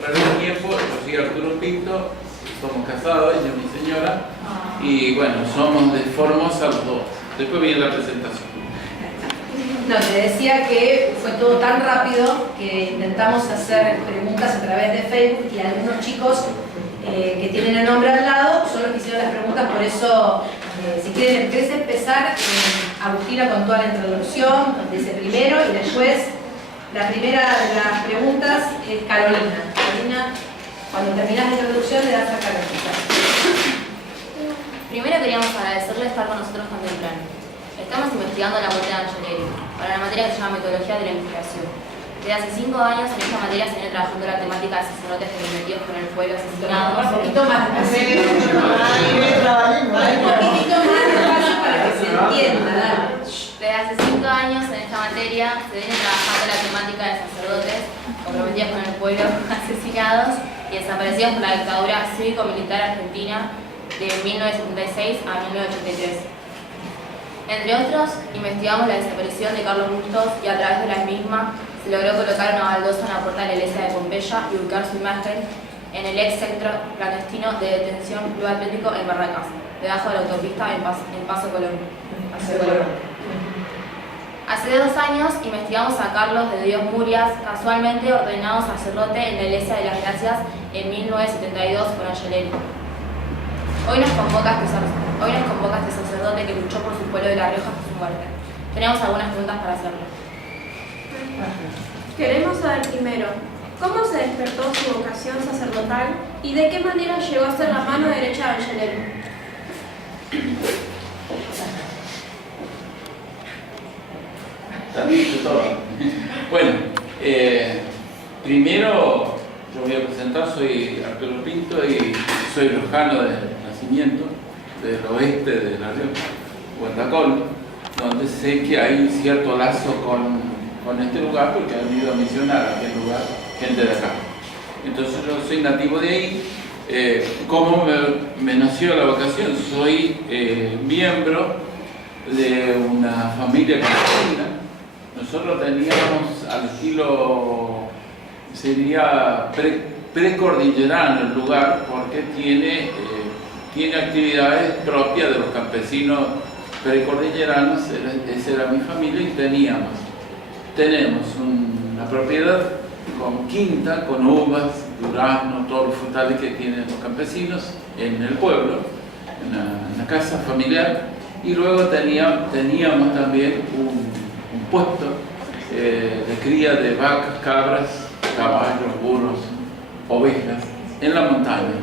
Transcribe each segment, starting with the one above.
perder tiempo, yo soy Arturo Pinto, somos casados, ella es mi señora, y bueno, somos de Formosa los dos. Después viene la presentación. No, te decía que fue todo tan rápido que intentamos hacer preguntas a través de Facebook y algunos chicos que tienen el nombre al lado son los que hicieron las preguntas, por eso si quieren empezar, Agustina con toda la introducción, dice primero y después la primera de las preguntas es Carolina. Carolina, cuando terminas la introducción le das a Carolina. Primero queríamos agradecerle estar con nosotros tan temprano. Estamos investigando la muerte de Angelelli, para la materia que se llama Metodología de la Investigación. Desde hace 5 años en esta materia se viene trabajando la temática de sacerdotes comprometidos con el pueblo asesinado. Un poquito más despacio. Un poquitito más despacio para que se entienda. Dale. Desde hace 5 años en esta materia se viene trabajando la temática de sacerdotes comprometidos con el pueblo asesinados y desaparecidos por la dictadura cívico-militar argentina de 1976 a 1983. Entre otros, investigamos la desaparición de Carlos Bustos y a través de la misma se logró colocar una baldosa en la puerta de la iglesia de Pompeya y ubicar su imagen en el ex centro clandestino de detención Club Atlético en Barracas, debajo de la autopista en Paso Colón. Hace 2 años investigamos a Carlos de Dios Murias, casualmente ordenado sacerdote en la iglesia de las Gracias en 1972 con Angelelli. Hoy nos convoca este sacerdote que luchó por su pueblo de La Rioja hasta su muerte. Tenemos algunas preguntas para hacerle. Queremos saber primero, ¿cómo se despertó su vocación sacerdotal y de qué manera llegó a ser la mano derecha de Angelelli? Está dicho todo. Bueno, primero yo voy a presentar, soy Arturo Pinto y soy riojano de nacimiento, del oeste de La Rioja, Huantacol, donde sé que hay un cierto lazo con este lugar porque han ido a misionar a aquel lugar gente de acá. Entonces yo soy nativo de ahí. ¿Cómo me nació la vocación? Soy miembro de una familia campesina. Nosotros teníamos al estilo, sería precordillerano el lugar porque tiene actividades propias de los campesinos precordilleranos. Esa era mi familia y tenemos una propiedad con quinta, con uvas, duraznos, todos los frutales que tienen los campesinos en el pueblo, en una casa familiar, y luego teníamos también un puesto de cría de vacas, cabras, caballos, burros, ovejas en la montaña.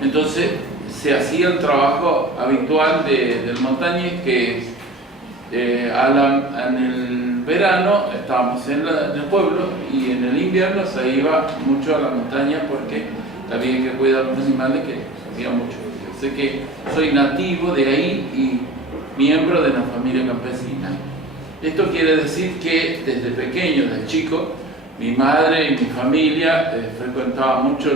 Entonces se hacía el trabajo habitual del montañés, que en el verano estábamos en el pueblo y en el invierno se iba mucho a la montaña porque había que cuidar los animales, que hacía mucho. Así que soy nativo de ahí y miembro de la familia campesina. Esto quiere decir que desde pequeño, desde chico, mi madre y mi familia frecuentaban mucho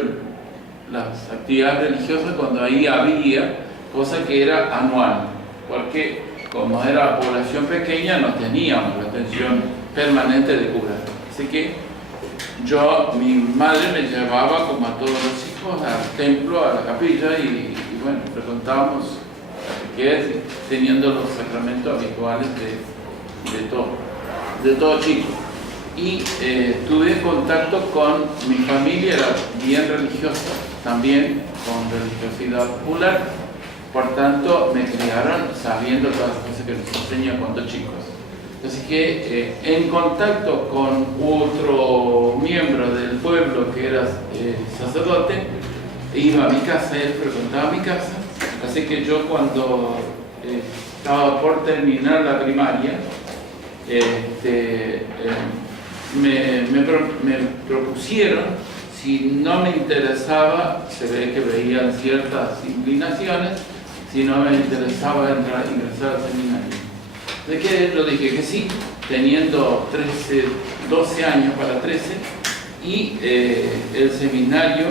las actividades religiosas cuando ahí había, cosa que era anual, porque como era población pequeña no teníamos la atención permanente de cura. Así que mi madre me llevaba como a todos los hijos al templo, a la capilla y bueno, frecuentábamos teniendo los sacramentos habituales de todo chico. Y tuve contacto con mi familia, era bien religiosa, también con religiosidad popular, por tanto me criaron sabiendo todas las cosas que nos enseñan cuando chicos. Así que en contacto con otro miembro del pueblo que era sacerdote, iba a mi casa, él frecuentaba mi casa, así que yo cuando estaba por terminar la primaria, me propusieron, si no me interesaba, se ve que veían ciertas inclinaciones, si no me interesaba ingresar al seminario. De que yo dije que sí, teniendo 12 años para 13, y el seminario,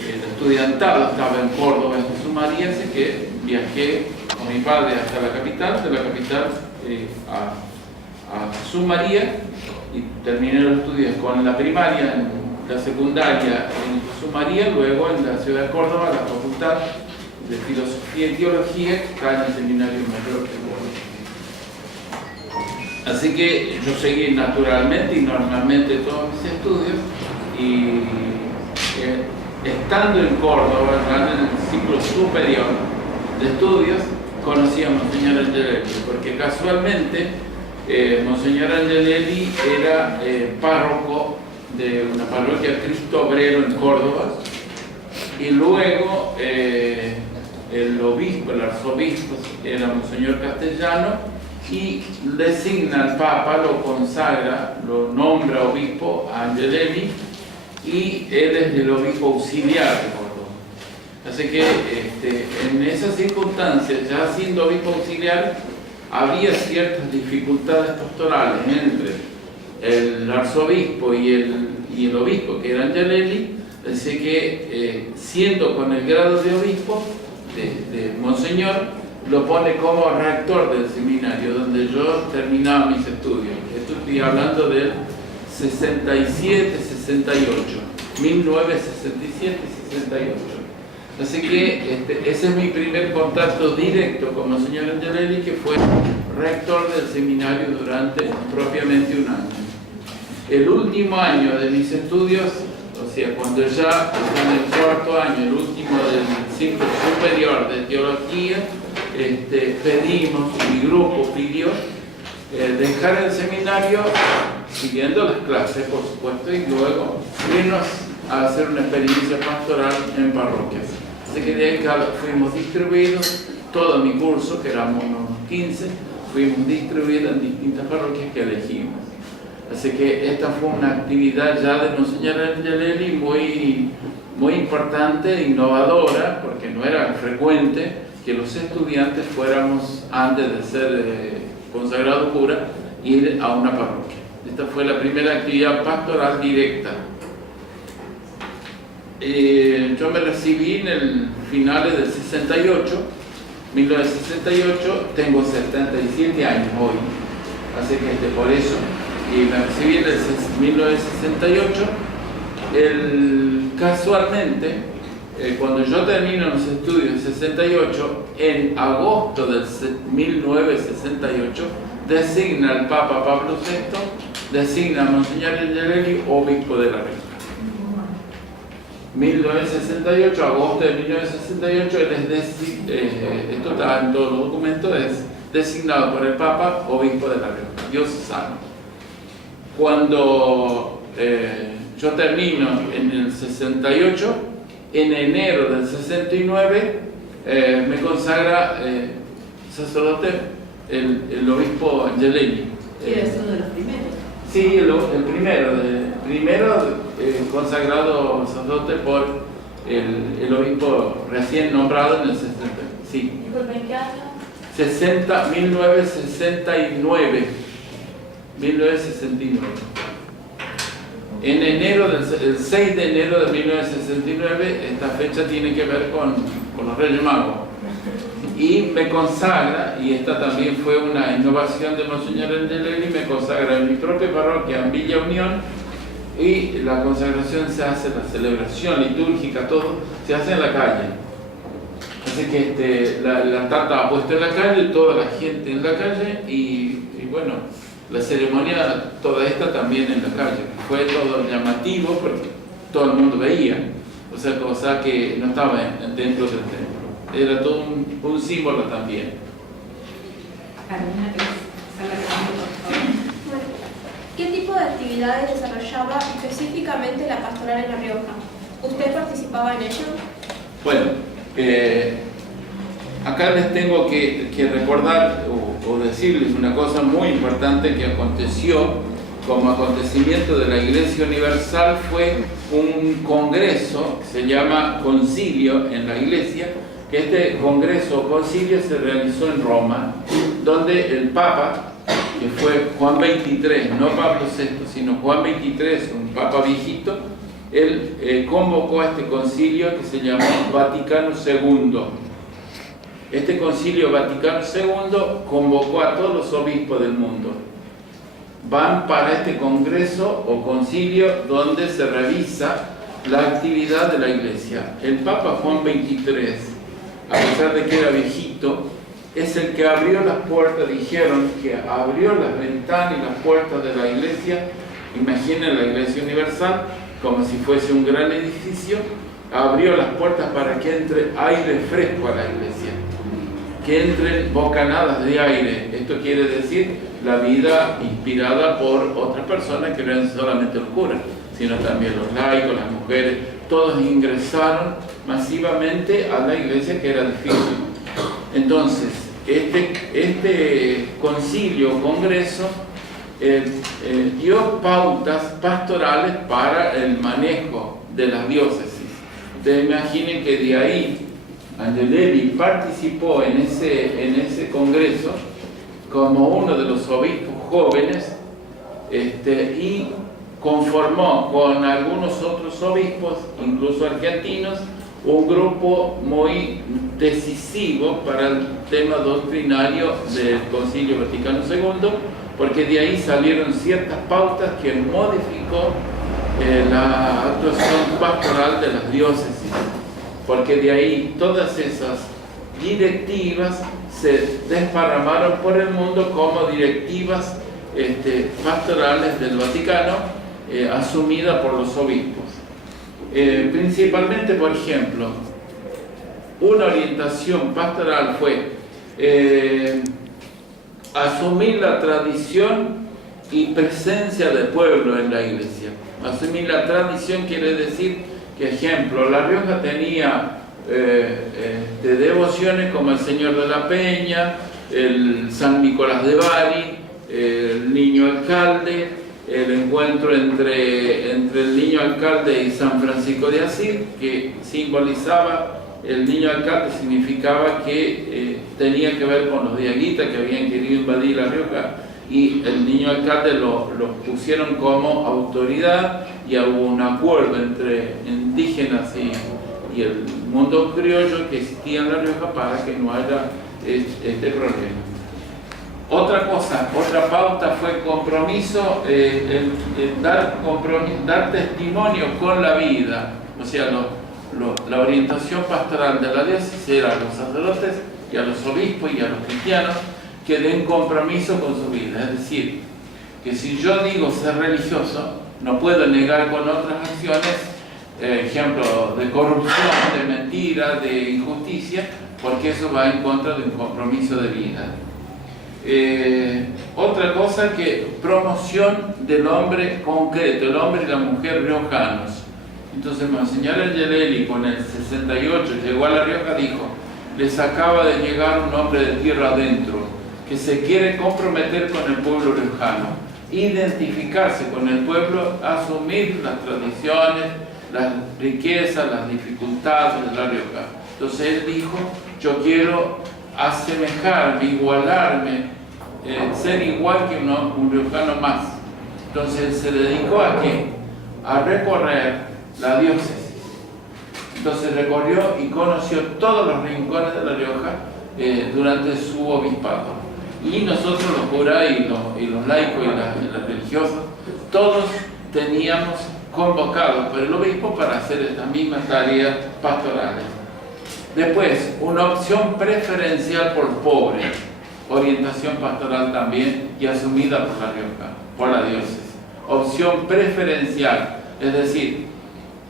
el estudiantado estaba en Córdoba, en Jesús María, así que viajé con mi padre hasta la capital, de la capital a Jesús María, y terminé los estudios con la primaria, la secundaria en sumaría luego en la ciudad de Córdoba, la Facultad de Filosofía y Teología, que está en el Seminario Mayor de Córdoba. Así que yo seguí naturalmente y normalmente todos mis estudios, y estando en Córdoba, en el ciclo superior de estudios, conocí a Monseñor Angelelli, porque casualmente Monseñor Angelelli era párroco de una parroquia Cristo Obrero en Córdoba, y luego el obispo, el arzobispo era Monseñor Castellano, y designa al Papa, lo consagra, lo nombra obispo a Angelelli, y él es el obispo auxiliar de Córdoba. Así que en esas circunstancias, ya siendo obispo auxiliar, había ciertas dificultades pastorales entre el arzobispo y el obispo, que era Angelelli. Así que siendo con el grado de obispo, de monseñor, lo pone como rector del seminario donde yo terminaba mis estudios. Estoy hablando del 67-68, 1967-68. Así que ese es mi primer contacto directo con Monseñor Angelelli, que fue rector del seminario durante propiamente un año. El último año de mis estudios, o sea, cuando ya está en el cuarto año, el último del ciclo superior de teología, pedimos, mi grupo pidió dejar el seminario siguiendo las clases, por supuesto, y luego irnos a hacer una experiencia pastoral en parroquias. Así que de ahí fuimos distribuidos, todo mi curso, que éramos unos 15, fuimos distribuidos en distintas parroquias que elegimos. Así que esta fue una actividad ya de Monseñor Angelelli muy importante e innovadora, porque no era frecuente que los estudiantes fuéramos, antes de ser consagrado cura, ir a una parroquia. Esta fue la primera actividad pastoral directa. Yo me recibí en el finales del 68, 1968, tengo 77 años hoy, así que por eso, y me recibí en el 1968. Casualmente, cuando yo termino los estudios en 68, en agosto del 1968, designa al Papa Pablo VI, designa a Monseñor Angelelli obispo de la Rioja. 1968, agosto de 1968, esto está en todos los documentos, es designado por el Papa obispo de la Rioja, diocesano. Cuando yo termino en el 68, en enero del 69, me consagra sacerdote el obispo Angelelli. ¿Quiere ser uno de los primeros? Sí, el primero consagrado sacerdote por el obispo recién nombrado en el 60. Sí. Disculpe, ¿en qué año? 1969. 1969. En enero, el 6 de enero de 1969, esta fecha tiene que ver con los Reyes Magos. Y me consagra, y esta también fue una innovación de Monseñor Angelelli, me consagra en mi propia parroquia, en Villa Unión, y la consagración se hace, la celebración litúrgica, todo, se hace en la calle. Así que la altar estaba puesto en la calle, toda la gente en la calle, y bueno, la ceremonia, toda esta también en la calle. Fue todo llamativo porque todo el mundo veía, o sea, cosa que no estaba dentro del templo. Era todo un símbolo también. Carolina, ¿Qué tipo de actividades desarrollaba específicamente la pastoral en La Rioja? ¿Usted participaba en ello? Bueno, acá les tengo que recordar o decirles una cosa muy importante que aconteció como acontecimiento de la Iglesia Universal. Fue un congreso que se llama concilio en la Iglesia, que este congreso o concilio se realizó en Roma, donde el Papa, que fue Juan XXIII, no Pablo VI, sino Juan XXIII, un Papa viejito, él convocó a este concilio que se llamó Vaticano II. Este concilio Vaticano II convocó a todos los obispos del mundo. Van para este congreso o concilio donde se revisa la actividad de la iglesia. El Papa Juan XXIII, a pesar de que era viejito, es el que abrió las puertas, dijeron que abrió las ventanas y las puertas de la iglesia. Imaginen la Iglesia Universal como si fuese un gran edificio, abrió las puertas para que entre aire fresco a la iglesia, que entren bocanadas de aire. Esto quiere decir la vida inspirada por otras personas que no eran solamente los curas, sino también los laicos, las mujeres. Todos ingresaron masivamente a la iglesia, que era difícil. Entonces, este concilio, congreso, dio pautas pastorales para el manejo de las diócesis. Ustedes imaginen que de ahí Angelelli participó en ese congreso como uno de los obispos jóvenes, y conformó con algunos otros obispos, incluso argentinos, un grupo muy decisivo para el tema doctrinario del Concilio Vaticano II, porque de ahí salieron ciertas pautas que modificó la actuación pastoral de las diócesis, porque de ahí todas esas directivas se desparramaron por el mundo como directivas pastorales del Vaticano, asumidas por los obispos. Principalmente, por ejemplo, una orientación pastoral fue asumir la tradición y presencia del pueblo en la iglesia. Asumir la tradición quiere decir que, ejemplo, La Rioja tenía devociones como el Señor de la Peña, el San Nicolás de Bari, el Niño Alcalde, el encuentro entre el Niño Alcalde y San Francisco de Asís, que simbolizaba, el Niño Alcalde significaba que tenía que ver con los diaguitas que habían querido invadir La Rioja, y el Niño Alcalde lo pusieron como autoridad, y hubo un acuerdo entre indígenas y el mundo criollo que existía en La Rioja para que no haya este problema. Otra cosa, otra pauta fue compromiso, dar testimonio con la vida. O sea, la orientación pastoral de la diócesis era a los sacerdotes y a los obispos y a los cristianos que den compromiso con su vida. Es decir, que si yo digo ser religioso, no puedo negar con otras acciones, ejemplo de corrupción, de mentira, de injusticia, porque eso va en contra de un compromiso de vida. Otra cosa, que promoción del hombre concreto, el hombre y la mujer riojanos. Entonces Monseñor Angelelli, con el 68, llegó a La Rioja, dijo: les acaba de llegar un hombre de tierra adentro que se quiere comprometer con el pueblo riojano, identificarse con el pueblo, asumir las tradiciones, las riquezas, las dificultades de La Rioja. Entonces él dijo: yo quiero asemejarme, igualarme, ser igual que un riojano más. Entonces él se dedicó a ¿qué? A recorrer la diócesis. Entonces recorrió y conoció todos los rincones de La Rioja durante su obispado. Y nosotros los curas y los laicos y las religiosas, todos teníamos convocados por el obispo para hacer estas mismas tareas pastorales. Después, una opción preferencial por pobres, orientación pastoral también, y asumida por La Rioja, por la diócesis. Opción preferencial, es decir,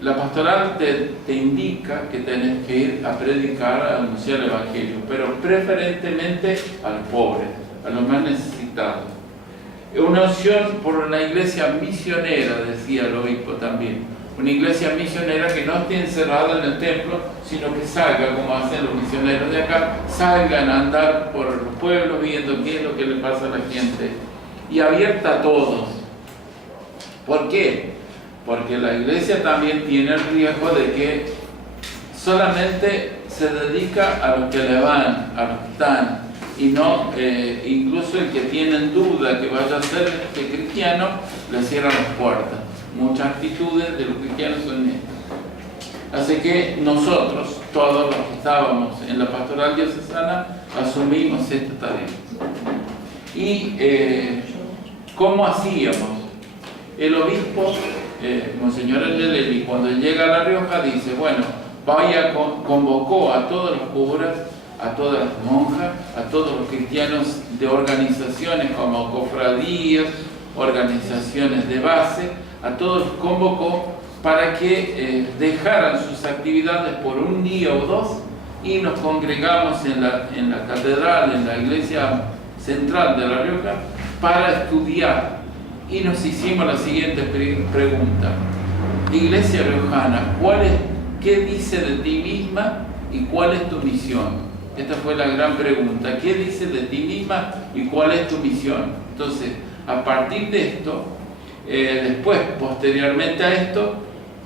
la pastoral te indica que tenés que ir a predicar, a anunciar el evangelio, pero preferentemente a los pobres, a los más necesitados. Una opción por una iglesia misionera, decía el obispo también. Una iglesia misionera que no esté encerrada en el templo, sino que salga, como hacen los misioneros de acá, salgan a andar por los pueblos viendo qué es lo que le pasa a la gente. Y abierta a todos. ¿Por qué? Porque la iglesia también tiene el riesgo de que solamente se dedica a los que le van, a los que están, y no, incluso el que tienen duda que vaya a ser cristiano, le cierran las puertas. Muchas actitudes de los cristianos son estas. Así que nosotros, todos los que estábamos en la pastoral diocesana, asumimos esta tarea. ¿Y cómo hacíamos? El obispo Monseñor Angelelli, cuando llega a La Rioja, dice, bueno, convocó a todos los curas, a todas las monjas, a todos los cristianos de organizaciones como cofradías, organizaciones de base, a todos los convocó para que dejaran sus actividades por un día o dos y nos congregamos en la catedral, en la iglesia central de La Rioja, para estudiar. Y nos hicimos la siguiente pregunta: Iglesia riojana, ¿qué dice de ti misma y cuál es tu misión? Esta fue la gran pregunta. ¿Qué dice de ti misma y cuál es tu misión? Entonces, a partir de esto, después, posteriormente a esto,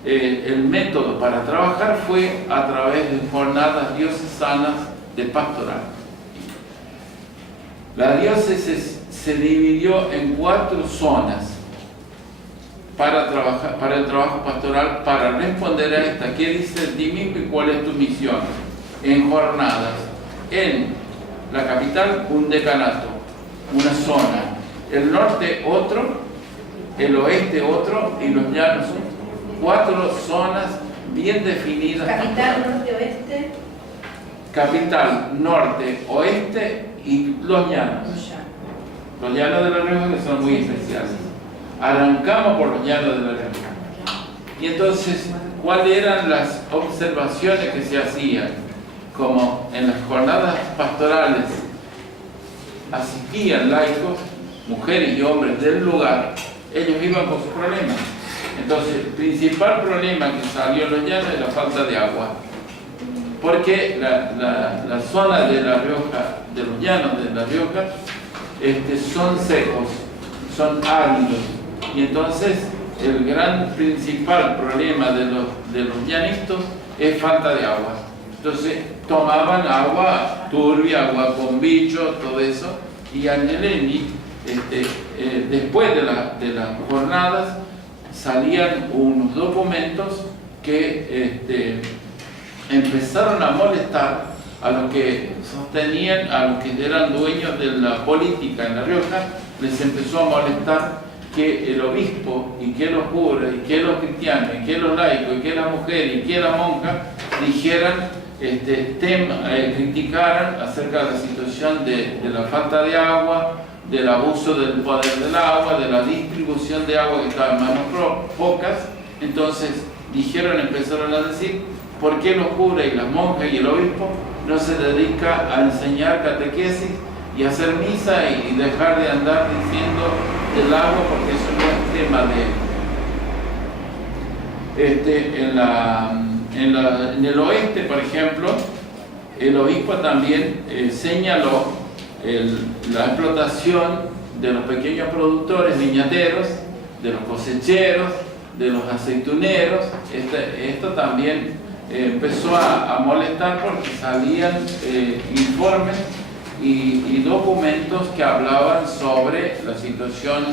el método para trabajar fue a través de jornadas diocesanas de pastoral. La diócesis se dividió en 4 zonas para el trabajo pastoral, para responder a esta: ¿qué dice de ti mismo y cuál es tu misión? En jornadas. En la capital, un decanato, una zona. El norte, otro. El oeste, otro. Y los llanos, 4 zonas bien definidas. Capital, norte, oeste. Capital, norte, oeste y los llanos. Los llanos de La Rioja, que son muy especiales. Arrancamos por los llanos de La Rioja. Y entonces, ¿cuáles eran las observaciones que se hacían? Como en las jornadas pastorales asistían laicos, mujeres y hombres del lugar, ellos iban con sus problemas. Entonces, el principal problema que salió en los llanos es la falta de agua. Porque la zona de La Rioja, de los llanos de La Rioja, son secos, son áridos, y entonces el gran principal problema de los llanistas es falta de agua. Entonces tomaban agua turbia, agua con bicho, todo eso, y Angelelli, después de las jornadas, salían unos documentos que empezaron a molestar a los que sostenían, a los que eran dueños de la política en La Rioja. Les empezó a molestar que el obispo, y que los curas, y que los cristianos, y que los laicos, y que la mujer, y que la monja dijeran, criticaran acerca de la situación de la falta de agua, del abuso del poder del agua, de la distribución de agua que estaba en manos pocas. Entonces empezaron a decir, ¿por qué los curas y las monjas y el obispo no se dedica a enseñar catequesis y hacer misa y dejar de andar diciendo del agua, porque eso no es tema de él? En el oeste, por ejemplo, el obispo también señaló la explotación de los pequeños productores viñateros, de los cosecheros, de los aceituneros. Esto también empezó a molestar, porque salían informes y documentos que hablaban sobre la situación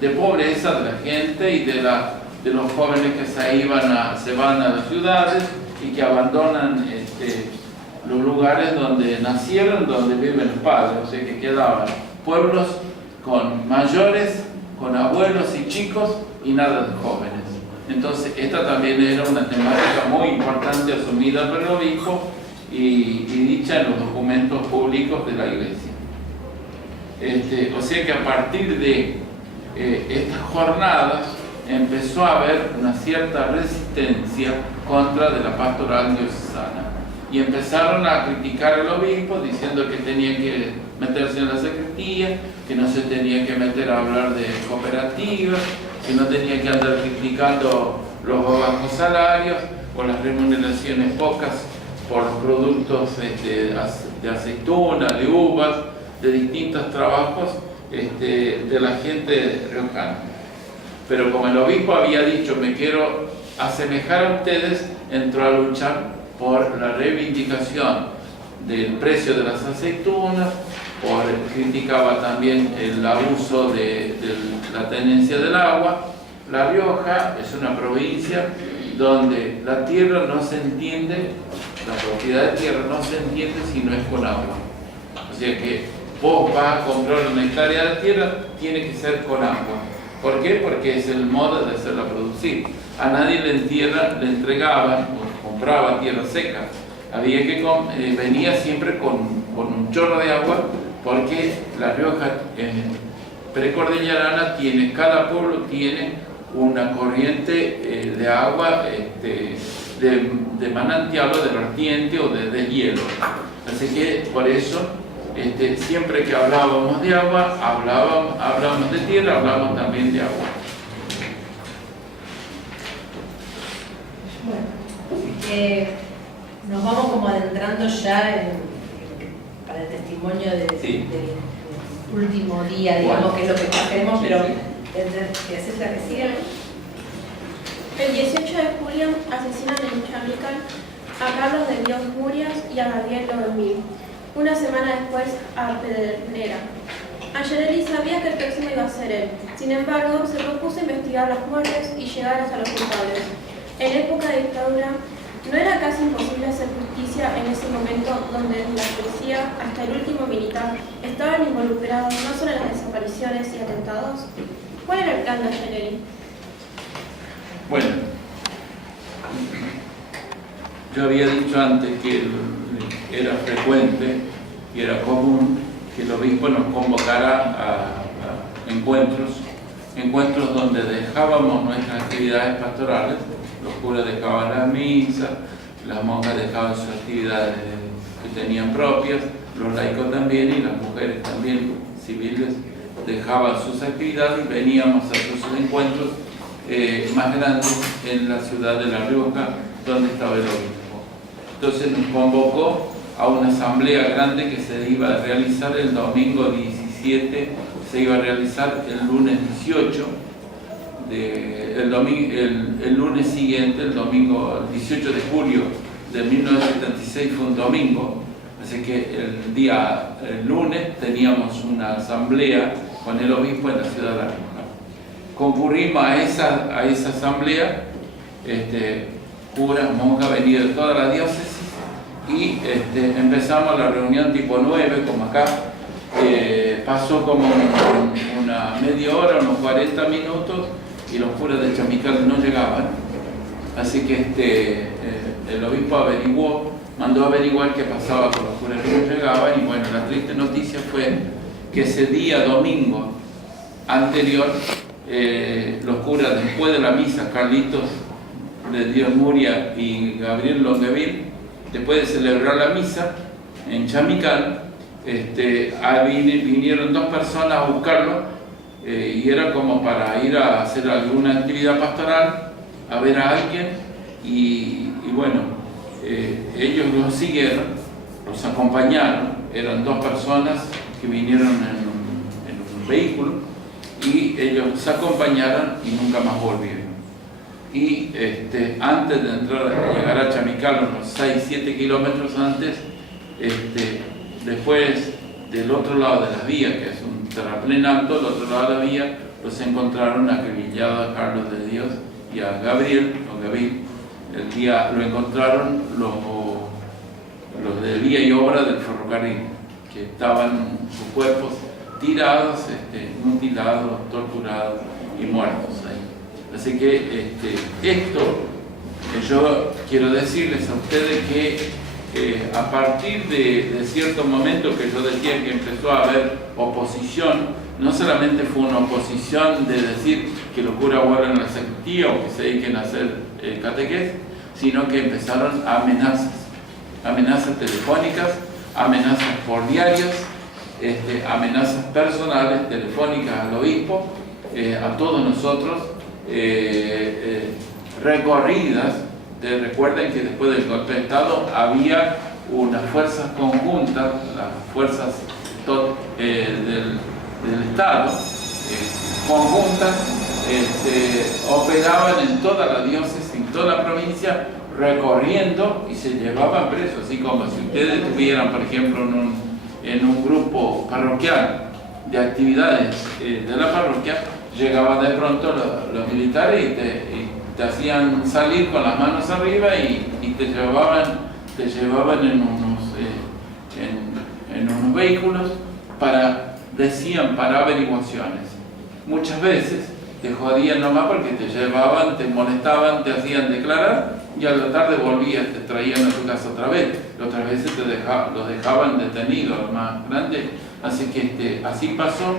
de pobreza de la gente y de los jóvenes que se van a las ciudades y que abandonan los lugares donde nacieron, donde viven los padres. O sea, que quedaban pueblos con mayores, con abuelos y chicos, y nada de jóvenes. Entonces, esta también era una temática muy importante asumida por el obispo y dicha en los documentos públicos de la iglesia. O sea que a partir de estas jornadas empezó a haber una cierta resistencia contra de la pastoral diocesana, y empezaron a criticar al obispo diciendo que tenía que meterse en la sacristía, que no se tenía que meter a hablar de cooperativas, que no tenía que andar criticando los bajos salarios o las remuneraciones pocas por los productos de aceituna, de uvas, de distintos trabajos de la gente riojana. Pero como el obispo había dicho, me quiero asemejar a ustedes, entró a luchar por la reivindicación del precio de las aceitunas, criticaba también el abuso de la tenencia del agua. La Rioja es una provincia donde la tierra no se entiende, la propiedad de tierra no se entiende si no es con agua. O sea que vos vas a comprar una hectárea de tierra, tiene que ser con agua. ¿Por qué? Porque es el modo de hacerla producir. A nadie le entregaban o compraba tierra seca. Había que venía siempre con un chorro de agua, porque La Rioja precordillerana cada pueblo tiene una corriente de agua de manantial o de vertiente o de hielo. Así que por eso siempre que hablábamos de agua, hablábamos de tierra, hablábamos también de agua. Bueno, nos vamos como adentrando ya para el testimonio del último día, digamos, que es lo que más queremos, pero ¿qué haces la que sigue? El 18 de julio asesinan en Chamical a Carlos de Dios Murias y a Gabriel Lormil. Una semana después a Pedernera. Angelelli sabía que el próximo iba a ser él. Sin embargo, se propuso investigar las muertes y llegar hasta los culpables. En época de dictadura, ¿no era casi imposible hacer justicia en ese momento donde la policía, hasta el último militar, estaban involucrados no solo en las desapariciones y atentados? ¿Cuál era el plan de Angelelli? Bueno, yo había dicho antes que era frecuente y era común que el obispo nos convocara a encuentros donde dejábamos nuestras actividades pastorales. Los curas dejaban la misa, las monjas dejaban sus actividades que tenían propias, los laicos también y las mujeres también civiles dejaban sus actividades y veníamos a sus encuentros más grandes en la ciudad de La Rioja, donde estaba el obispo. Entonces nos convocó a una asamblea grande que se iba a realizar el domingo 17, se iba a realizar el lunes 18, el lunes siguiente, el domingo 18 de julio de 1976 fue un domingo, así que el lunes teníamos una asamblea con el obispo en la ciudad de La Rioja. Concurrimos a esa asamblea, curas, monjas, venidas de toda la diócesis, y empezamos la reunión tipo 9, como acá. Pasó como una media hora, unos 40 minutos, y los curas de Chamical no llegaban. Así que el obispo mandó a averiguar qué pasaba con los curas que no llegaban, y bueno, la triste noticia fue que ese día domingo anterior, los curas, después de la misa, Carlitos de Dios Muria y Gabriel Longueville, después de celebrar la misa en Chamical, vinieron dos personas a buscarlo, y era como para ir a hacer alguna actividad pastoral, a ver a alguien, y bueno, ellos los siguieron, los acompañaron, eran dos personas que vinieron en un vehículo, y ellos los acompañaron y nunca más volvieron. Y antes de llegar a Chamical, unos 6-7 kilómetros antes, después del otro lado de las vías, que es un terraplén alto, del otro lado de la vía, los encontraron acribillados a Carlos de Dios y a Gabriel. Lo encontraron los de vía y obra del ferrocarril, que estaban sus cuerpos tirados, mutilados, torturados y muertos ahí. Así que esto que yo quiero decirles a ustedes que a partir de cierto momento que yo decía que empezó a haber oposición, no solamente fue una oposición de decir que los curas vuelvan a la sacristía o que se dediquen a hacer catequesis, sino que empezaron amenazas telefónicas, amenazas por diarios, amenazas personales telefónicas al obispo, a todos nosotros, recorridas. Recuerden que después del golpe de Estado había unas fuerzas conjuntas, las fuerzas del Estado, conjuntas, operaban en toda la diócesis, en toda la provincia, recorriendo y se llevaban presos, así como si ustedes estuvieran, por ejemplo, en un grupo parroquial de actividades de la parroquia, llegaban de pronto los militares y te hacían salir con las manos arriba y te llevaban en unos vehículos para averiguaciones. Muchas veces te jodían nomás porque te llevaban, te molestaban, te hacían declarar y a la tarde volvías, te traían a tu casa otra vez. Otras veces los dejaban detenidos, los más grandes. Así que así pasó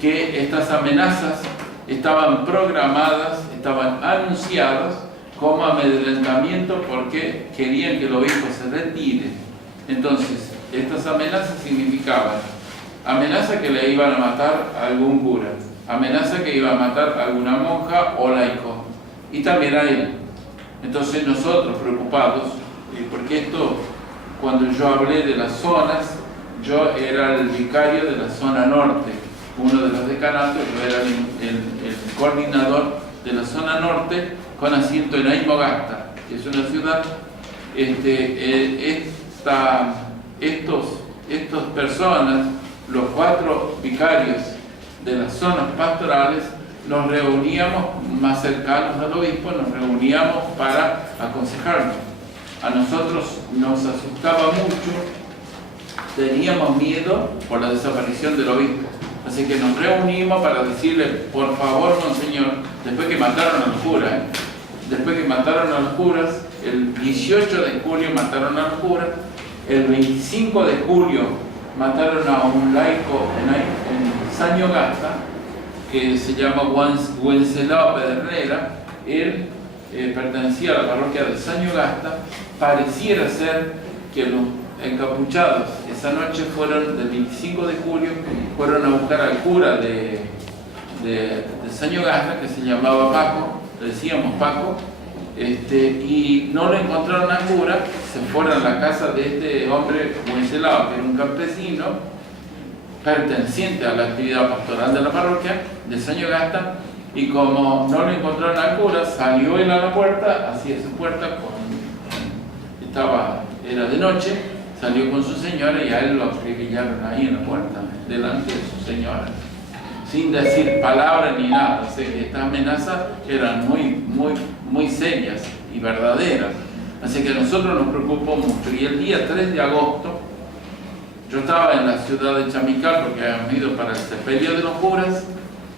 que estas amenazas estaban programadas, estaban anunciadas como amedrentamiento porque querían que el obispo se retire. Entonces, estas amenazas significaban amenaza que le iban a matar a algún cura, amenaza que iba a matar a alguna monja o laico, y también a él. Entonces nosotros preocupados, porque esto, cuando yo hablé de las zonas, yo era el vicario de la zona norte, uno de los decanatos, yo era el coordinador de la zona norte con asiento en Aymogasta, que es una ciudad. Estas personas, los 4 vicarios de las zonas pastorales, nos reuníamos más cercanos al obispo, nos reuníamos para aconsejarnos. A nosotros nos asustaba mucho, teníamos miedo por la desaparición del obispo. Así que nos reunimos para decirle, por favor, monseñor, después que mataron a los curas, después que mataron a los curas, el 18 de julio mataron a los curas, el 25 de julio mataron a un laico en Sañogasta, que se llama Wenceslao Pedernera. Él pertenecía a la parroquia de Sañogasta. Pareciera ser que los encapuchados esa noche fueron, del 25 de julio, fueron a buscar al cura de Sañogasta, que se llamaba Paco, le decíamos Paco, y no lo encontraron al cura. Se fueron a la casa de este hombre Wenceslao, que era un campesino perteneciente a la actividad pastoral de la parroquia de Sañogasta, y como no lo encontraron al cura, salió él a la puerta, hacia su puerta, era de noche, salió con su señora y a él lo acribillaron ahí en la puerta, delante de su señora, sin decir palabra ni nada. O sea que estas amenazas eran muy serias y verdaderas. Así que a nosotros nos preocupó mucho. Y el día 3 de agosto, yo estaba en la ciudad de Chamical porque habíamos ido para el sepelio de los curas.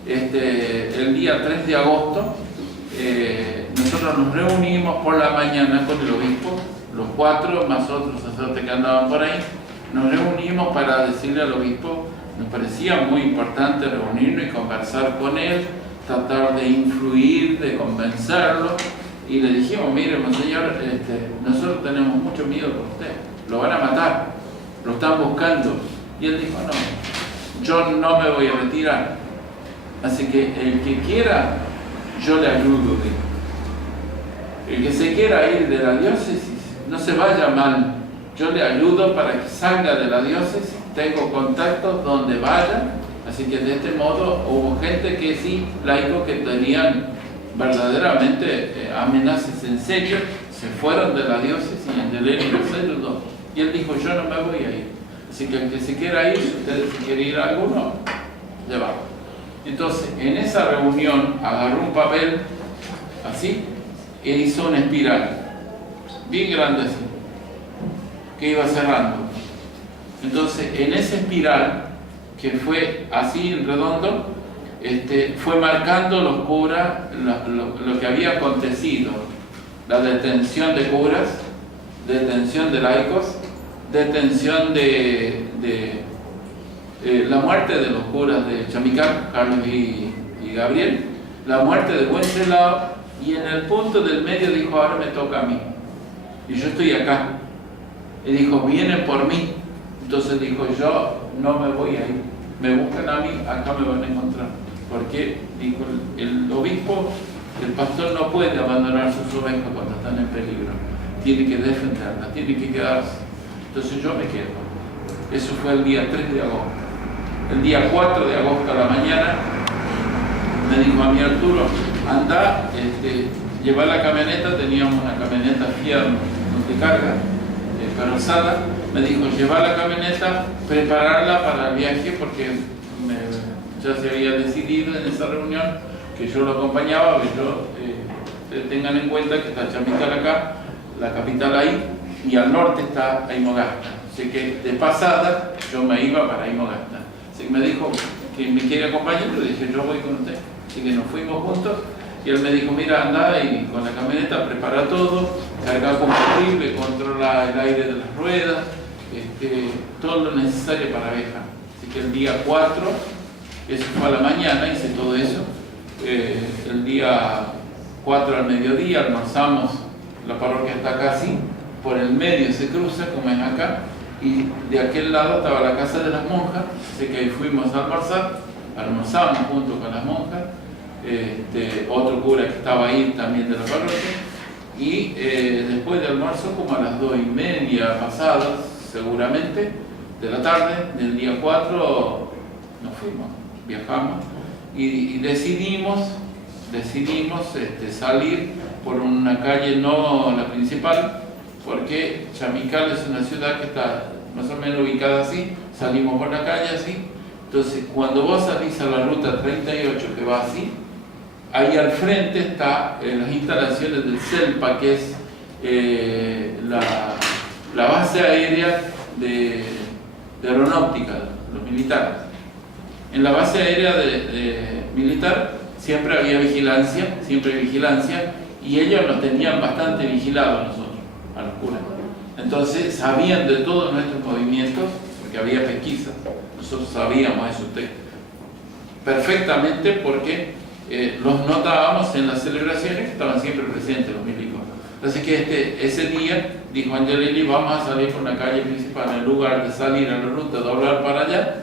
El día 3 de agosto, nosotros nos reunimos por la mañana con el obispo, los 4 más otros sacerdotes que andaban por ahí. Nos reunimos para decirle al obispo, nos parecía muy importante reunirnos y conversar con él, tratar de influir, de convencerlo. Y le dijimos, mire, monseñor, nosotros tenemos mucho miedo por usted, lo van a matar, lo están buscando. Y él dijo, no, yo no me voy a retirar. Así que el que quiera, yo le ayudo. El que se quiera ir de la diócesis, no se vaya mal, yo le ayudo para que salga de la diócesis, tengo contactos donde vaya. Así que de este modo hubo gente que sí, laicos que tenían verdaderamente amenazas en serio, se fueron de la diócesis y en Deleni los saludó. Y él dijo, yo no me voy a ir. Así que el que se quiera ir, si ustedes se quiere ir a alguno, le va. Entonces, en esa reunión agarró un papel así e hizo una espiral bien grande así, que iba cerrando. Entonces, en esa espiral, que fue así en redondo, fue marcando los curas lo que había acontecido: la detención de curas, detención de laicos, detención de la muerte de los curas de Chamical, Carlos y Gabriel, la muerte de Wenceslao, y en el punto del medio dijo, ahora me toca a mí, y yo estoy acá. Y dijo, vienen por mí. Entonces dijo, yo no me voy a ir, me buscan a mí, acá me van a encontrar. Porque, dijo el obispo, el pastor no puede abandonar sus ovejas cuando están en peligro, tiene que defenderlas, tiene que quedarse. Entonces yo me quedo. Eso fue el día 3 de agosto. El día 4 de agosto a la mañana me dijo a mí, Arturo, anda, lleva la camioneta. Teníamos una camioneta Fiat multicarga, carrozada. Me dijo, lleva la camioneta, prepararla para el viaje, porque ya se había decidido en esa reunión que yo lo acompañaba, que tengan en cuenta que está Chamical acá, la capital ahí, y al norte está Aymogasta. Así que de pasada yo me iba para Aymogasta. Así que me dijo que me quiere acompañar, le dije, yo voy con usted. Así que nos fuimos juntos y él me dijo, mira, anda y con la camioneta prepara todo, carga combustible, controla el aire de las ruedas, todo lo necesario para viajar. Así que el día 4, eso fue a la mañana, hice todo eso. El día 4 al mediodía almorzamos, la parroquia está casi, por el medio se cruza, como es acá, y de aquel lado estaba la casa de las monjas, así que ahí fuimos a almorzar, almorzamos junto con las monjas, otro cura que estaba ahí también de la parroquia, y después del almuerzo, como a las 2:30 pasadas, seguramente, de la tarde, del día 4, nos fuimos, viajamos, y decidimos salir por una calle, no la principal, porque Chamical es una ciudad que está más o menos ubicada así, salimos por la calle así, entonces cuando vos salís a la ruta 38 que va así, ahí al frente está las instalaciones del CELPA, que es la base aérea de aeronáutica, los militares. En la base aérea de militar siempre había vigilancia, y ellos nos tenían bastante vigilados nosotros, a los curas. Entonces sabían de todos nuestros movimientos, porque había pesquisa, nosotros sabíamos eso perfectamente, porque los notábamos en las celebraciones que estaban siempre presentes los milicos. Así que ese día dijo Angelelli, vamos a salir por una calle principal, en lugar de salir a la ruta, doblar para allá,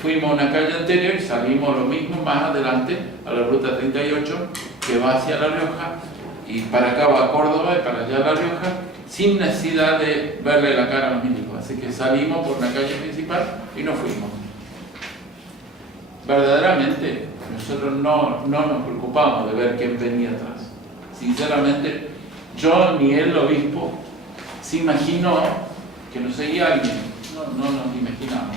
fuimos a una calle anterior y salimos lo mismo más adelante a la ruta 38 que va hacia La Rioja, y para acá va a Córdoba y para allá a La Rioja, sin necesidad de verle la cara a los milicos. Así que salimos por una calle principal y nos fuimos. Verdaderamente nosotros no nos preocupamos de ver quién venía atrás. Sinceramente, yo ni el obispo se imaginó que nos seguía alguien, no nos imaginamos.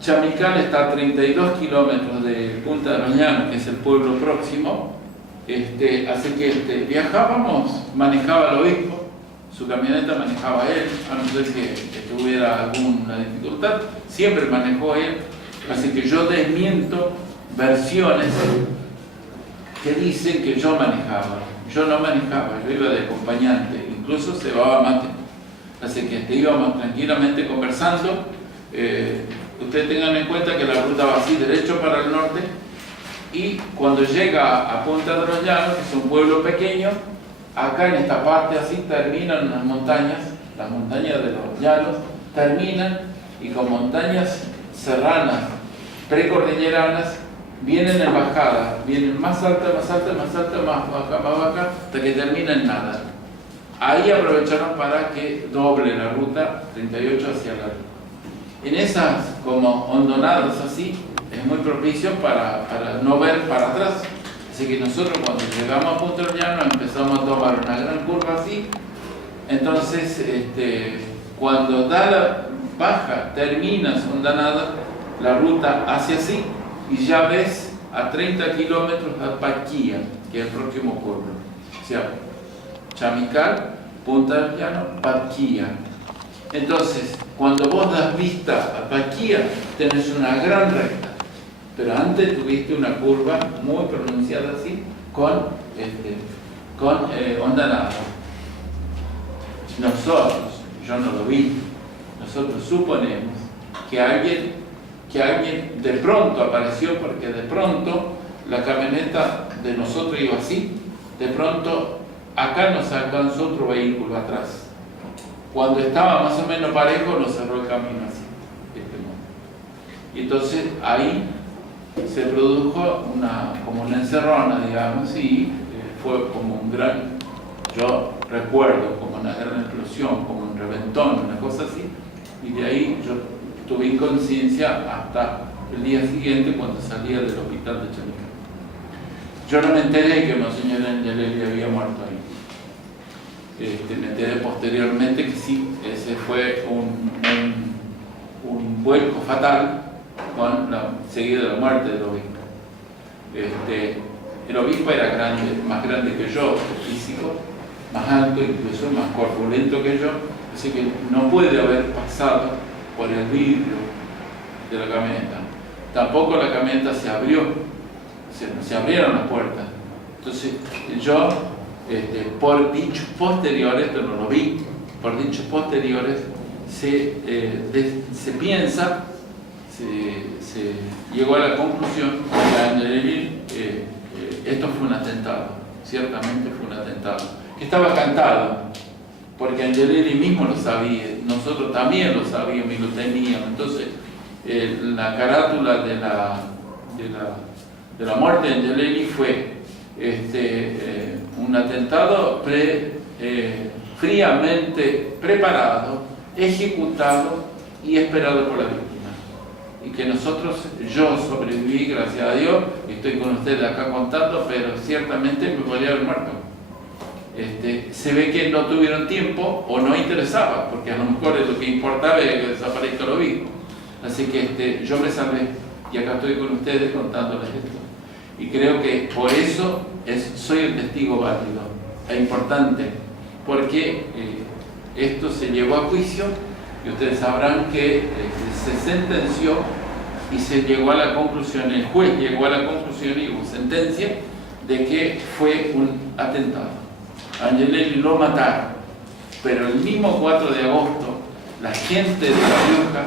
Chamical está a 32 kilómetros de Punta de los Llanos, que es el pueblo próximo, así que viajábamos, manejaba el obispo, su camioneta manejaba él, a no ser que tuviera alguna dificultad, siempre manejó él, así que yo desmiento versiones que dicen que yo manejaba. Yo no manejaba, yo iba de acompañante, incluso se llevaba mate, así que íbamos tranquilamente conversando. Ustedes tengan en cuenta que la ruta va así, derecho para el norte, y cuando llega a Punta de los Llanos, que es un pueblo pequeño, acá en esta parte así terminan las montañas de los llanos, terminan, y con montañas serranas, precordilleranas, vienen en bajada, vienen más alta, más baja, hasta que termina en nada. Ahí aprovecharon para que doble la ruta 38 hacia la Rioja. En esas como hondonadas así, es muy propicio para no ver para atrás. Así que nosotros cuando llegamos a Punta de los Llanos empezamos a tomar una gran curva así. Entonces, cuando da la baja, termina esa hondanada, la ruta hace así, y ya ves a 30 kilómetros a Paquía, que es el próximo pueblo. O sea, Chamical, Punta del Llano, Paquía. Entonces, cuando vos das vista a Paquía, tenés una gran recta, pero antes tuviste una curva muy pronunciada así, con hondanada. Nosotros, yo no lo vi, nosotros suponemos que alguien de pronto apareció, porque de pronto la camioneta de nosotros iba así, de pronto acá nos alcanzó otro vehículo atrás. Cuando estaba más o menos parejo, nos cerró el camino así, y entonces ahí se produjo como una encerrona, digamos, y fue como un gran, yo recuerdo, como una gran explosión, como un reventón, una cosa así, y de ahí yo tuve inconsciencia hasta el día siguiente cuando salía del hospital de Chamical. Yo no me enteré que Monseñor Angelelli había muerto ahí. Me enteré posteriormente que sí, ese fue un vuelco fatal seguido de la muerte del obispo. El obispo era grande, más grande que yo, físico, más alto, incluso más corpulento que yo, así que no puede haber pasado por el vidrio de la camioneta. tampoco la camioneta se abrió, se abrieron las puertas. Entonces yo, por dichos posteriores, pero no lo vi, por dichos posteriores, se piensa, se llegó a la conclusión que Angelelli, esto fue un atentado, ciertamente fue un atentado, que estaba cantado, porque Angelelli mismo lo sabía, nosotros también lo sabíamos y lo teníamos. Entonces la carátula de la muerte de Angelelli fue un atentado fríamente preparado, ejecutado y esperado por la víctima. Y que nosotros, yo sobreviví, gracias a Dios, estoy con ustedes acá contando, pero ciertamente me podría haber muerto. Se ve que no tuvieron tiempo o no interesaba, porque a lo mejor lo que importaba era que desaparezca el obispo. Así que yo me salvé y acá estoy con ustedes contándoles esto. Y creo que por eso soy el testigo válido e importante, porque esto se llevó a juicio y ustedes sabrán que se sentenció y se llegó a la conclusión, el juez llegó a la conclusión y hubo sentencia de que fue un atentado. Angelelli lo mataron, pero el mismo 4 de agosto la gente de La Rioja,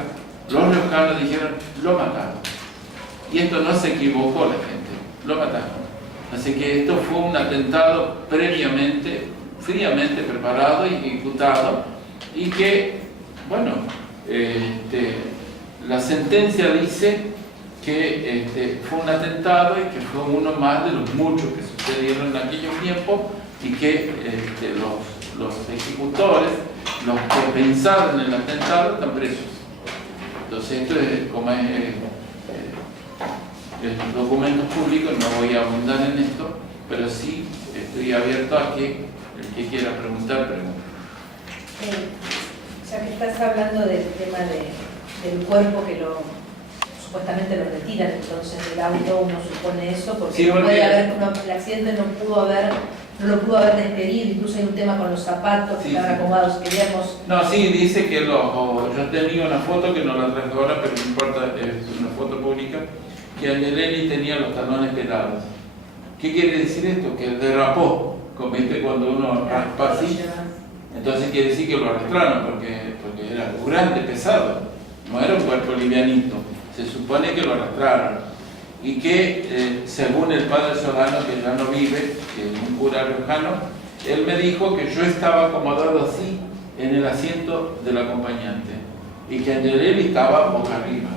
los riojanos dijeron, lo mataron. Y esto no se equivocó la gente, lo mataron. Así que esto fue un atentado previamente, fríamente preparado y ejecutado, y que, bueno, la sentencia dice que fue un atentado y que fue uno más de los muchos que sucedieron en aquellos tiempos, y que los ejecutores, los que pensaron en el atentado, están presos. Entonces esto es como documentos públicos, no voy a abundar en esto, pero sí estoy abierto a que el que quiera preguntar, pregunte. Ya que estás hablando del tema del cuerpo que supuestamente lo retiran entonces del auto, uno supone eso, porque sí, puede haber, el accidente no lo pudo haber despedido, incluso hay un tema con los zapatos que estaban acomodados, queríamos... No, sí, dice que yo tenía una foto que no la traje ahora, pero no importa, es una foto pública, que Angelelli tenía los talones pelados. ¿Qué quiere decir esto? Que derrapó, ¿viste? Cuando uno raspa así, entonces quiere decir que lo arrastraron, porque era grande, pesado, no era un cuerpo livianito, se supone que lo arrastraron. Y que, según el padre Solano, que ya no vive, que es un cura riojano, él me dijo que yo estaba acomodado así en el asiento del acompañante y que Angelelli estaba boca arriba.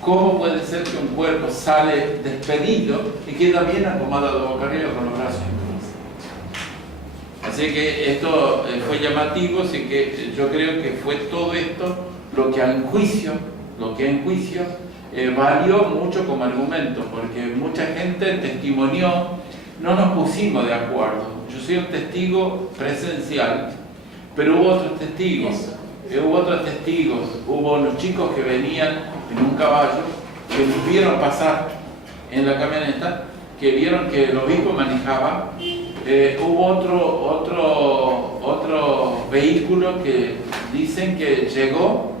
¿Cómo puede ser que un cuerpo sale despedido y queda bien acomodado boca arriba con los brazos en cruz? Así que esto fue llamativo, así que yo creo que fue todo esto lo que en juicio valió mucho como argumento, porque mucha gente testimonió, no nos pusimos de acuerdo. Yo soy un testigo presencial, pero hubo otros testigos. Hubo unos chicos que venían en un caballo, que nos vieron pasar en la camioneta, que vieron que el obispo manejaba. Hubo otro vehículo que dicen que llegó.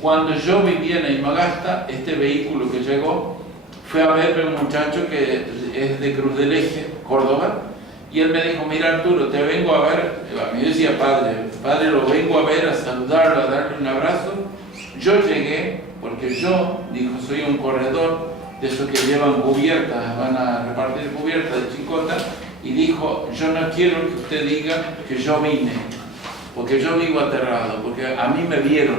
Cuando yo vivía en Imagasta, este vehículo que llegó fue a verme un muchacho que es de Cruz del Eje, Córdoba, y él me dijo, mira Arturo, te vengo a ver. A mí decía, padre, lo vengo a ver, a saludarlo, a darle un abrazo. Yo llegué, porque yo, dijo, soy un corredor de esos que llevan cubiertas, van a repartir cubiertas de chicota, y dijo, yo no quiero que usted diga que yo vine, porque yo vivo aterrado, porque a mí me vieron.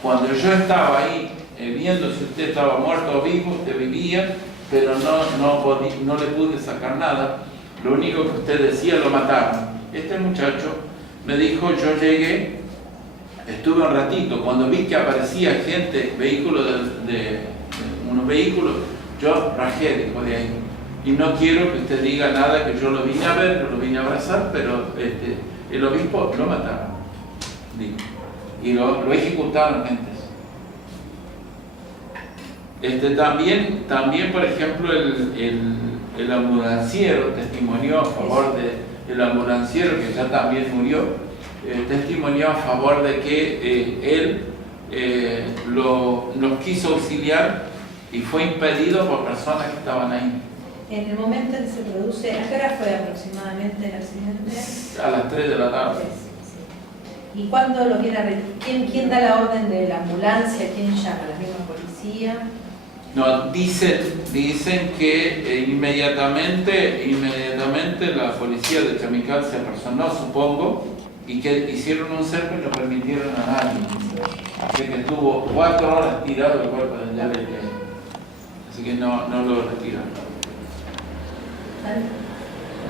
Cuando yo estaba ahí, viendo si usted estaba muerto o vivo, usted vivía, pero no le pude sacar nada. Lo único que usted decía, lo mataron. Este muchacho me dijo, yo llegué, estuve un ratito, cuando vi que aparecía gente, unos vehículos, yo rajé, dijo, de ahí. Y no quiero que usted diga nada, que yo lo vine a ver, lo vine a abrazar, pero el obispo lo mataron, dijo. Y lo ejecutaron antes. También, por ejemplo, el ambulanciero testimonió a favor del ambulanciero, que ya también murió, testimonió a favor de que él los quiso auxiliar y fue impedido por personas que estaban ahí. En el momento en que se produce, ¿a qué hora fue aproximadamente el accidente? A las 3 de la tarde. Sí. ¿Y cuándo los viene a ¿Quién da la orden de la ambulancia? ¿Quién llama? ¿La misma policía? No, dicen que inmediatamente la policía de Chamical se personó, supongo, y que hicieron un cerco y no permitieron a nadie. Así que estuvo 4 horas tirado el cuerpo de Yaleli. Así que no lo retiraron.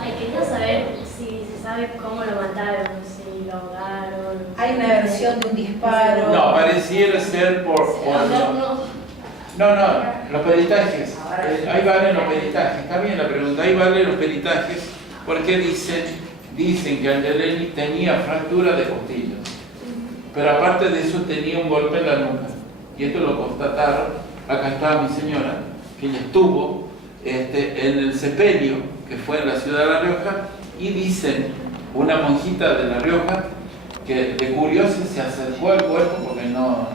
Ay, quería saber si se sabe cómo lo mataron, si lo ahogaron. Hay una versión de un disparo. No, pareciera ser por No, los peritajes. Ahí valen los peritajes. Está bien la pregunta. Ahí valen los peritajes porque dicen que Angelelli tenía fractura de costillas. Pero aparte de eso tenía un golpe en la nuca. Y esto lo constataron. Acá está mi señora, que ella estuvo en el sepelio, que fue en la ciudad de La Rioja, y dicen, una monjita de La Rioja, que de curiosa se acercó al cuerpo porque no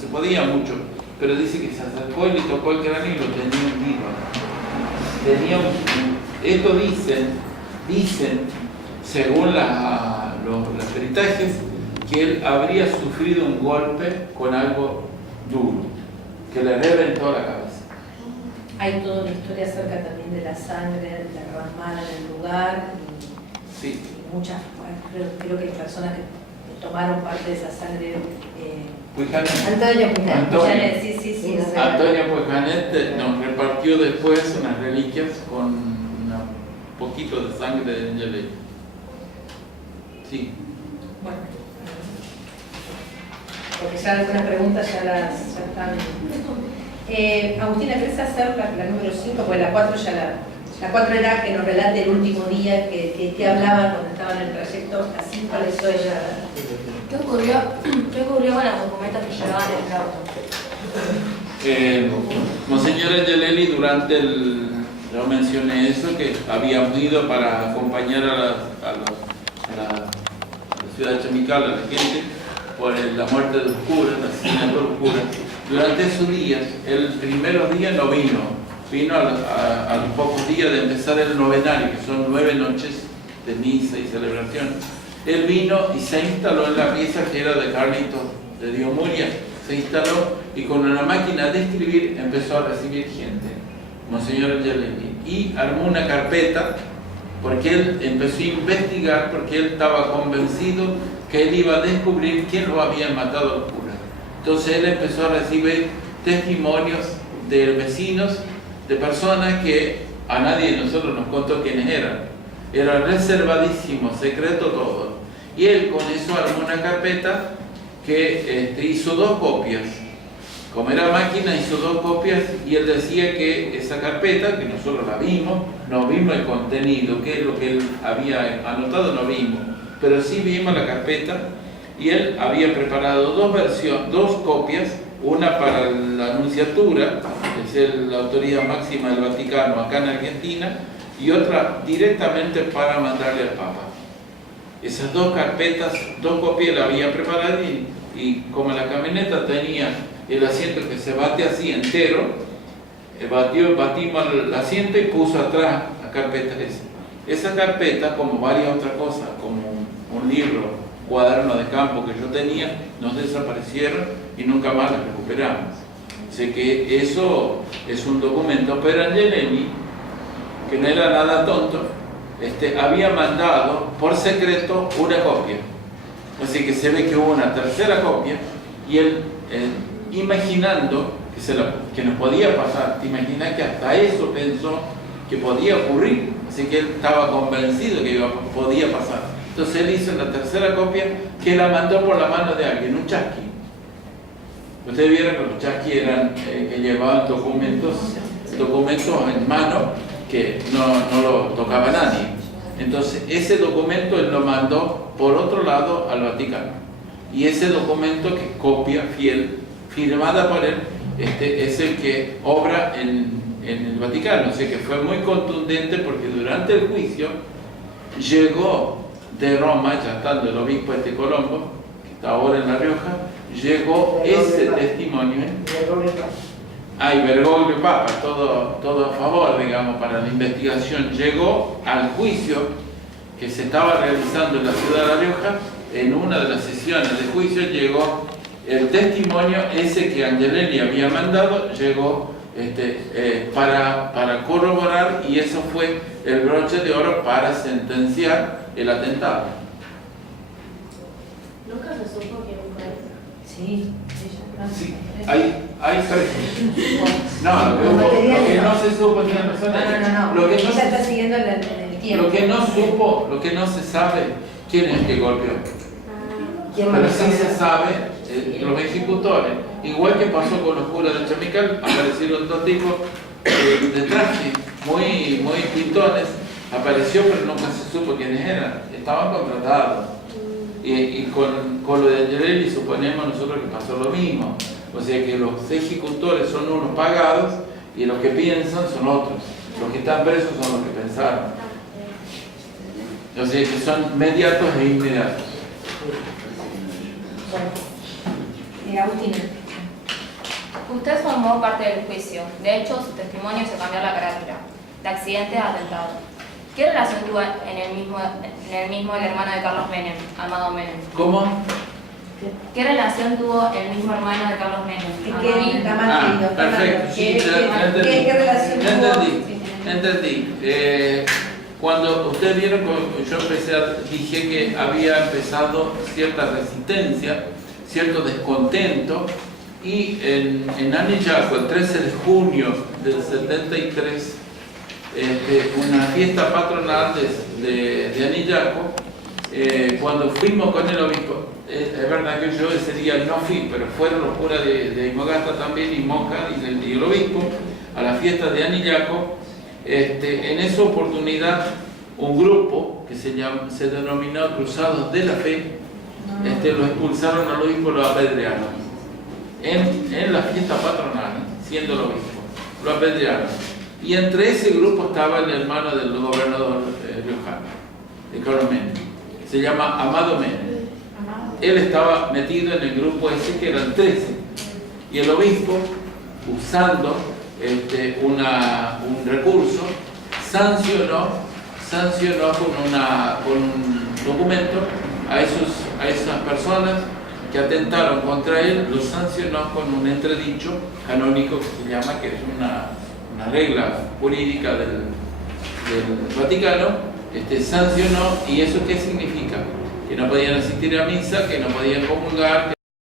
se podía mucho, pero dice que se acercó y le tocó el cráneo y lo tenía hundido. Esto dicen, según los peritajes, que él habría sufrido un golpe con algo duro, que le reventó la cabeza. Hay toda una historia acerca también de la sangre derramada en el lugar. Sí. Y muchas, creo que hay personas que tomaron parte de esa sangre. Antonio Pujanet, sí. Antonio Pujanet nos repartió después unas reliquias con un poquito de sangre de Angelelli. Sí. Bueno, porque ya algunas preguntas ya están. Agustina, ¿querés hacer la número 5? Porque la 4 la 4 era que nos relate el último día que hablaban cuando estaban en el trayecto. La 5 la hizo ella. ¿Qué ocurrió con los documentos que llevaban en el auto? Monseñor Angelelli, durante yo mencioné eso, que habíamos ido para acompañar a la ciudad de Chamical, a la gente, por la muerte de los curas, el asesinato de los curas. Durante esos días, el primer día no vino a los pocos días de empezar el novenario, que son 9 noches de misa y celebración. Él vino y se instaló en la pieza que era de Carlito de Diomuria, se instaló y con una máquina de escribir empezó a recibir gente, Monseñor Angelelli, y armó una carpeta porque él empezó a investigar, porque él estaba convencido que él iba a descubrir quién lo había matado a los curas. Entonces él empezó a recibir testimonios de vecinos, de personas que a nadie de nosotros nos contó quiénes eran. Era reservadísimo, secreto todo. Y él con eso armó una carpeta que hizo 2 copias. Como era máquina, hizo 2 copias y él decía que esa carpeta, que nosotros la vimos, no vimos el contenido, que es lo que él había anotado, no vimos, pero sí vimos la carpeta y él había preparado 2 copias, una para la Nunciatura, que es la autoridad máxima del Vaticano acá en Argentina, y otra directamente para mandarle al Papa. Esas 2 carpetas, 2 copias las había preparado y como la camioneta tenía el asiento que se bate así entero, batimos el asiento y puso atrás la carpeta esa. Esa carpeta, como varias otras cosas, como un libro, cuaderno de campo que yo tenía, nos desaparecieron y nunca más las recuperamos. Sé que eso es un documento, pero Angelelli, que no era nada tonto, había mandado por secreto una copia. Así que se ve que hubo una tercera copia y él, imaginando que nos podía pasar, te imaginas que hasta eso pensó que podía ocurrir, así que él estaba convencido que podía pasar. Entonces él hizo la tercera copia que la mandó por la mano de alguien, un chasqui. Ustedes vieron que los chasquis eran que llevaban documentos en mano que no lo tocaba nadie. Entonces ese documento él lo mandó por otro lado al Vaticano. Y ese documento, que es copia fiel, firmada por él, es el que obra en el Vaticano. Así que fue muy contundente porque durante el juicio llegó de Roma, ya estando el obispo Colombo, que está ahora en La Rioja, llegó ese testimonio. Hay Bergoglio y Papa, todo a favor, digamos, para la investigación. Llegó al juicio que se estaba realizando en la ciudad de La Rioja. En una de las sesiones de juicio llegó el testimonio ese que Angelelli había mandado, llegó para corroborar, y eso fue el broche de oro para sentenciar el atentado. Nunca se supo quién fue. Sí, Sí, hay no, lo que no se supo tiene razón. No. Lo que no Ella está se, siguiendo el tiempo. lo que no supo, lo que no se sabe, quién es el que golpeó. Pero sí se sabe los ejecutores. Igual que pasó con los curas de Chamical, aparecieron dos tipos de traje, muy pintones. Apareció, pero nunca se supo quiénes eran. Estaban contratados. Y con lo de Angelelli suponemos nosotros que pasó lo mismo. O sea que los ejecutores son unos pagados y los que piensan son otros. Los que están presos son los que pensaron. O sea que son mediatos e inmediatos. Bueno, Agustina. Usted formó parte del juicio. De hecho, su testimonio se cambió la carátula. De accidente a atentado. ¿Qué relación tuvo en el mismo el hermano de Carlos Menem, Amado Menem? ¿Cómo? ¿Qué relación tuvo el mismo hermano de Carlos Menem, Amado ¿Qué Menem? está mal leído? Está mal. Perfecto, sí, ¿Qué relación tuvo? entendí. Cuando ustedes vieron, yo dije que había empezado cierta resistencia, cierto descontento, y en Anillaco, el 13 de junio del 73, una fiesta patronal de Anillaco, cuando fuimos con el obispo, es verdad que yo ese día no fui, pero fueron los curas de Imogasta también, y Moca y el obispo, a la fiesta de Anillaco. En esa oportunidad, un grupo que se denominó Cruzados de la Fe, lo expulsaron al obispo, lo apedrearon. En la fiesta patronal, siendo el obispo, lo apedrearon. Y entre ese grupo estaba el hermano del gobernador riojano, de Carlos Menem. Se llama Amado Menem. Él estaba metido en el grupo ese, que eran 13. Y el obispo, usando un recurso, sancionó con un documento a esas personas que atentaron contra él. Los sancionó con un entredicho canónico que se llama, que es una regla jurídica del Vaticano. Sancionó. ¿Y eso qué significa? Que no podían asistir a misa, que no podían comulgar,